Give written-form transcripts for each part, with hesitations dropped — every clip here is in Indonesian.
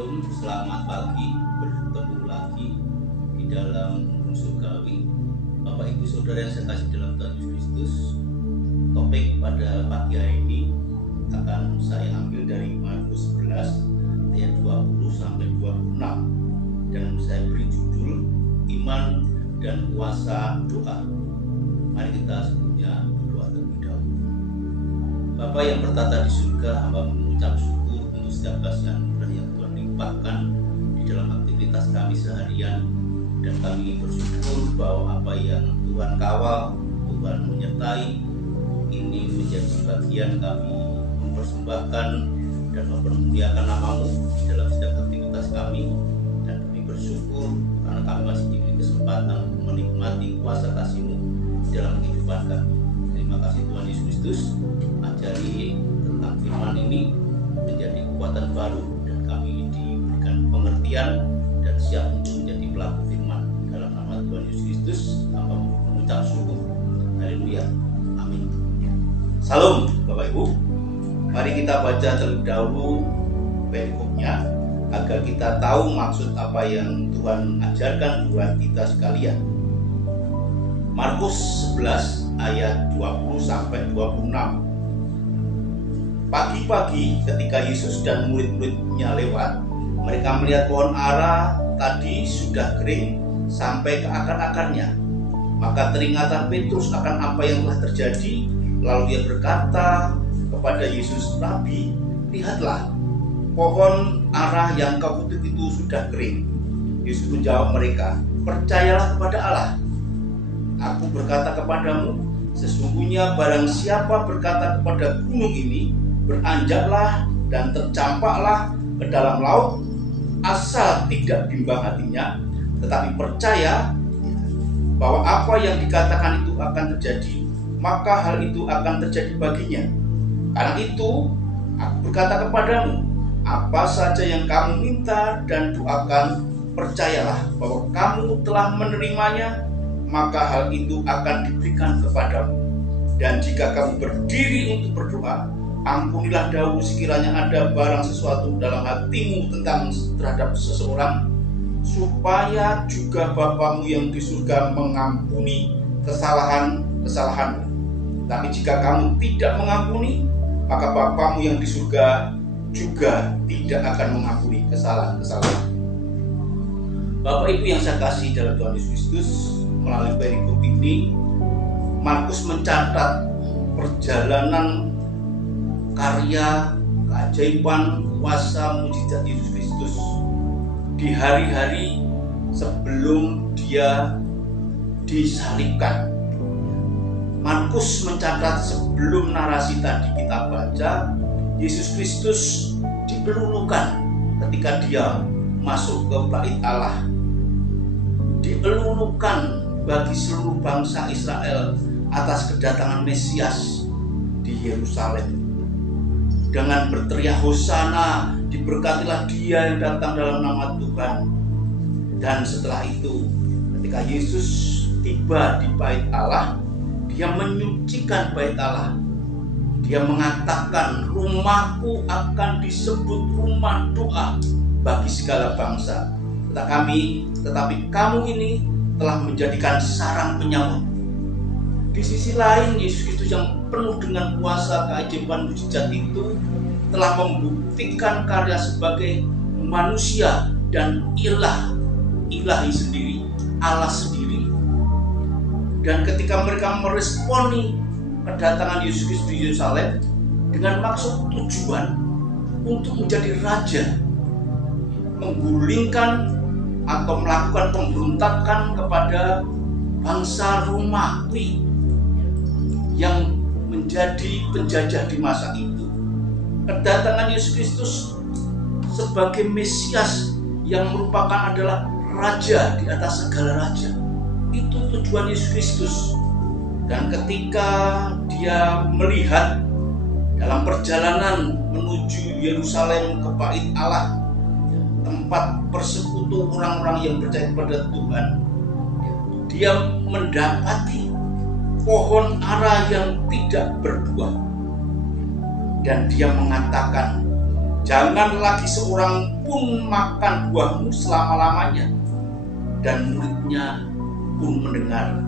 Shalom, selamat pagi, bertemu lagi di dalam Gunung Surgawi. Bapak Ibu Saudara yang saya kasih dalam Tuhan Yesus Kristus, topik pada pagi hari ini akan saya ambil dari Markus 11 ayat 20 sampai 26 dan saya beri judul Iman dan Kuasa Doa. Mari kita sebelumnya berdoa terlebih dahulu. Bapa yang bertata di surga, hamba mengucap syukur untuk setiap kasih anugerah yang Tuhan limpahkan di dalam aktivitas kami seharian, dan kami bersyukur bahwa apa yang Tuhan kawal, Tuhan menyertai, ini menjadi bagian kami mempersembahkan dan mempermuliakan nama-Mu di dalam setiap aktivitas kami, dan kami bersyukur karena kami masih diberi kesempatan menikmati kuasa kasih-Mu di dalam kehidupan kami. Terima kasih Tuhan Yesus Kristus, ajari tentang firman ini menjadi kekuatan baru dan kami diberikan pengertian dan siap untuk menjadi pelaku firman. Dalam nama Tuhan Yesus Kristus, hamba mengucap syukur. Haleluya. Amin. Salam Bapak Ibu. Mari kita baca terlebih dahulu perikopnya agar kita tahu maksud apa yang Tuhan ajarkan buat kita sekalian. Markus 11 ayat 20 sampai 26. Pagi-pagi ketika Yesus dan murid-muridnya lewat, mereka melihat pohon ara tadi sudah kering sampai ke akar-akarnya. Maka teringatlah Petrus akan apa yang telah terjadi. Lalu ia berkata kepada Yesus, "Rabi, lihatlah, pohon ara yang kau kutip itu sudah kering." Yesus menjawab mereka, "Percayalah kepada Allah. Aku berkata kepadamu, sesungguhnya barang siapa berkata kepada gunung ini, beranjaklah dan tercampaklah ke dalam laut, asal tidak bimbang hatinya, tetapi percaya bahwa apa yang dikatakan itu akan terjadi, maka hal itu akan terjadi baginya. Karena itu, aku berkata kepadamu, apa saja yang kamu minta dan doakan, percayalah bahwa kamu telah menerimanya, maka hal itu akan diberikan kepadamu. Dan jika kamu berdiri untuk berdoa, ampunilah dahulu sekiranya ada barang sesuatu dalam hatimu terhadap seseorang, supaya juga Bapamu yang di surga mengampuni kesalahan-kesalahanmu. Tapi jika kamu tidak mengampuni, maka Bapamu yang di surga juga tidak akan mengampuni kesalahan-kesalahan. Bapak Ibu yang saya kasih dalam Tuhan Yesus Kristus, melalui perikop ini Markus mencatat perjalanan karya, keajaiban, kuasa, mujizat Yesus Kristus di hari-hari sebelum dia disalibkan. Markus mencatat sebelum narasi tadi kita baca, Yesus Kristus dipelulukan ketika dia masuk ke bait Allah, dipelulukan bagi seluruh bangsa Israel atas kedatangan Mesias di Yerusalem. Dengan berteriak Hosana, diberkatilah dia yang datang dalam nama Tuhan. Dan setelah itu, ketika Yesus tiba di bait Allah, dia menyucikan bait Allah. Dia mengatakan, rumahku akan disebut rumah doa bagi segala bangsa. Tetapi kamu ini telah menjadikan sarang penyaut. Di sisi lain, Yesus Kristus yang penuh dengan kuasa, keajaiban, mujizat itu telah membuktikan karya sebagai manusia dan ilahi sendiri, Allah sendiri. Dan ketika mereka meresponi kedatangan Yesus Kristus di Yerusalem dengan maksud tujuan untuk menjadi raja, menggulingkan atau melakukan pemberontakan kepada bangsa Romawi yang menjadi penjajah di masa itu. Kedatangan Yesus Kristus sebagai Mesias yang merupakan adalah raja di atas segala raja, itu tujuan Yesus Kristus. Dan ketika dia melihat dalam perjalanan menuju Yerusalem ke bait Allah, tempat persekutu orang-orang yang percaya kepada Tuhan, dia mendapati pohon ara yang tidak berbuah. Dan dia mengatakan, Jangan lagi seorang pun makan buahmu selama-lamanya. Dan muridnya pun mendengar.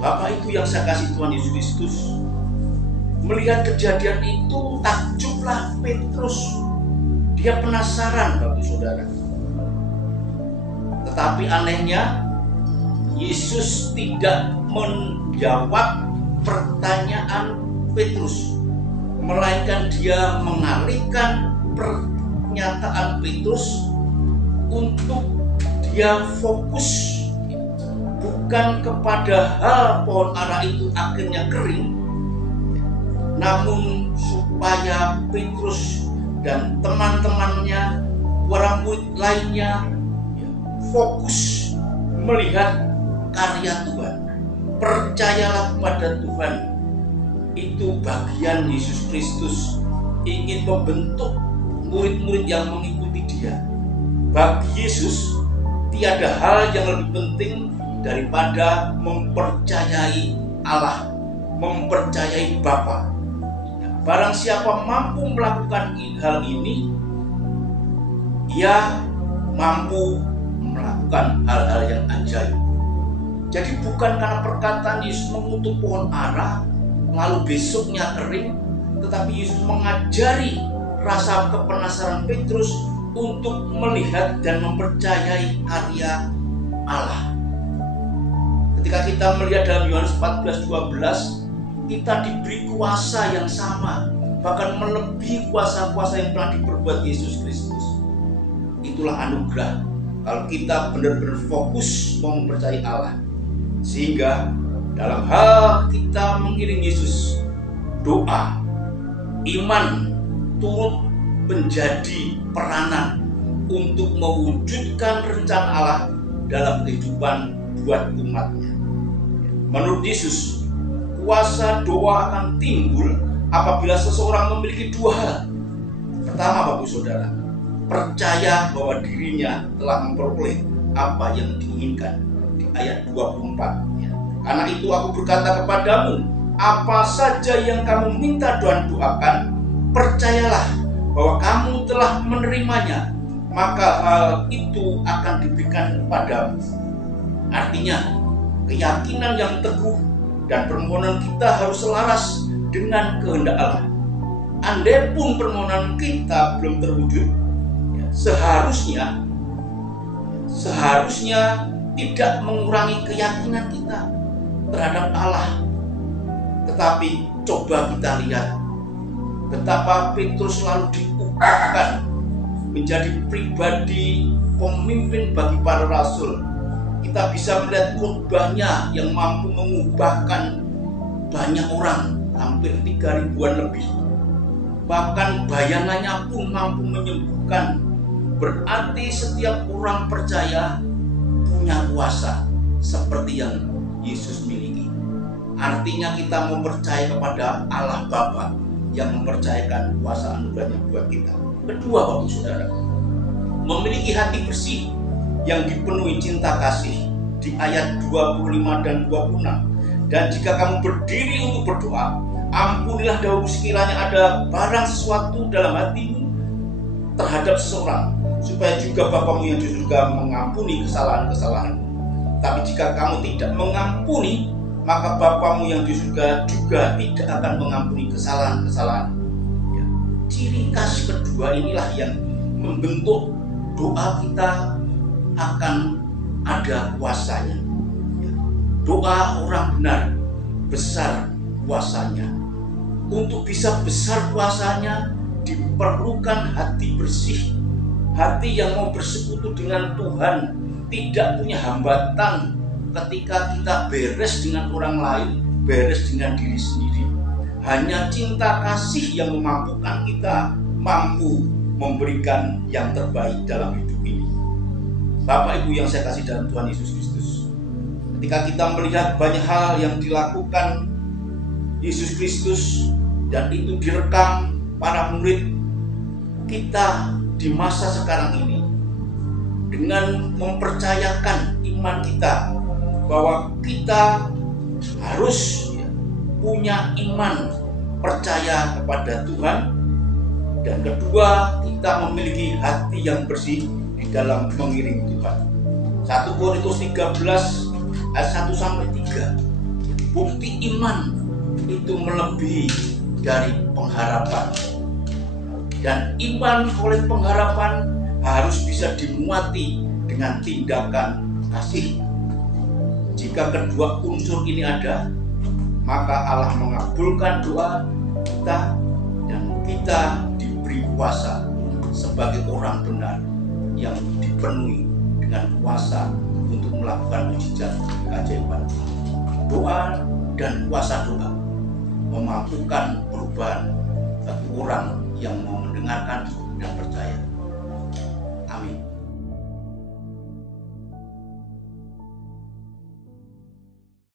Bapak Ibu yang saya kasih Tuhan Yesus Kristus, melihat kejadian itu takjublah Petrus. Dia penasaran, Bapak Saudara. Tetapi anehnya, Yesus tidak menjawab pertanyaan Petrus, melainkan dia mengalihkan pernyataan Petrus untuk dia fokus bukan kepada hal pohon ara itu akhirnya kering, namun supaya Petrus dan teman-temannya, para murid lainnya fokus melihat karya Tuhan. Percayalah kepada Tuhan. Itu bagian Yesus Kristus ingin membentuk murid-murid yang mengikuti Dia. Bagi Yesus, tiada hal yang lebih penting daripada mempercayai Allah, mempercayai Bapa. Barang siapa mampu melakukan hal ini, ia mampu melakukan hal-hal yang ajaib. Jadi bukan karena perkataan Yesus mengutuk pohon ara lalu besoknya kering, tetapi Yesus mengajari rasa kepenasaran Petrus untuk melihat dan mempercayai karya Allah. Ketika kita melihat dalam Yohanes 14:12, kita diberi kuasa yang sama, bahkan melebihi kuasa-kuasa yang pernah diperbuat Yesus Kristus. Itulah anugerah kalau kita benar-benar fokus mau mempercayai Allah. Sehingga dalam hal kita mengiring Yesus, doa, iman turut menjadi peranan untuk mewujudkan rencana Allah dalam kehidupan buat umatnya. Menurut Yesus, kuasa doa akan timbul apabila seseorang memiliki dua hal. Pertama, Bapak Saudara, percaya bahwa dirinya telah memperoleh apa yang diinginkan di ayat 24. Karena itu aku berkata kepadamu, apa saja yang kamu minta Tuhan doakan, percayalah bahwa kamu telah menerimanya, maka hal itu akan diberikan kepadamu. Artinya, keyakinan yang teguh dan permohonan kita harus selaras dengan kehendak Allah. Andai pun permohonan kita belum terwujud, seharusnya tidak mengurangi keyakinan kita terhadap Allah. Tetapi coba kita lihat betapa Petrus selalu diubahkan menjadi pribadi pemimpin bagi para rasul. Kita bisa melihat khotbahnya yang mampu mengubahkan banyak orang, hampir 3.000-an lebih. Bahkan bayangannya pun mampu menyembuhkan. Berarti setiap orang percaya punya kuasa seperti yang Yesus miliki. Artinya kita mempercayai kepada Allah Bapa yang mempercayakan kuasa anugerahnya buat kita. Kedua, Bapak Saudara, memiliki hati bersih yang dipenuhi cinta kasih di ayat 25 dan 26. Dan jika kamu berdiri untuk berdoa, ampunilah dahulu sekiranya ada barang sesuatu dalam hatimu terhadap seseorang, supaya juga Bapamu yang di surga mengampuni kesalahan-kesalahanmu. Tapi jika kamu tidak mengampuni, maka Bapamu yang di surga juga tidak akan mengampuni kesalahan-kesalahan. Ya. Ciri kasih kedua inilah yang membentuk doa kita akan ada kuasanya. Ya. Doa orang benar besar kuasanya. Untuk bisa besar kuasanya diperlukan hati bersih, hati yang mau bersekutu dengan Tuhan, tidak punya hambatan ketika kita beres dengan orang lain, beres dengan diri sendiri. Hanya cinta kasih yang memampukan kita mampu memberikan yang terbaik dalam hidup ini. Bapak Ibu yang saya kasih dalam Tuhan Yesus Kristus, ketika kita melihat banyak hal yang dilakukan Yesus Kristus dan itu direkam para murid kita di masa sekarang ini, dengan mempercayakan iman kita bahwa kita harus punya iman percaya kepada Tuhan, Dan kedua, kita memiliki hati yang bersih di dalam mengiring Tuhan. 1 Korintus 13 ayat 1 sampai 3. Bukti iman itu melebihi dari pengharapan. Dan iman oleh pengharapan harus bisa dimuati dengan tindakan kasih. Jika kedua unsur ini ada, maka Allah mengabulkan doa kita dan kita diberi kuasa sebagai orang benar yang dipenuhi dengan kuasa untuk melakukan mujizat keajaiban. Doa dan kuasa doa memampukan perubahan bagi orang yang mau mendengarkan dan percaya.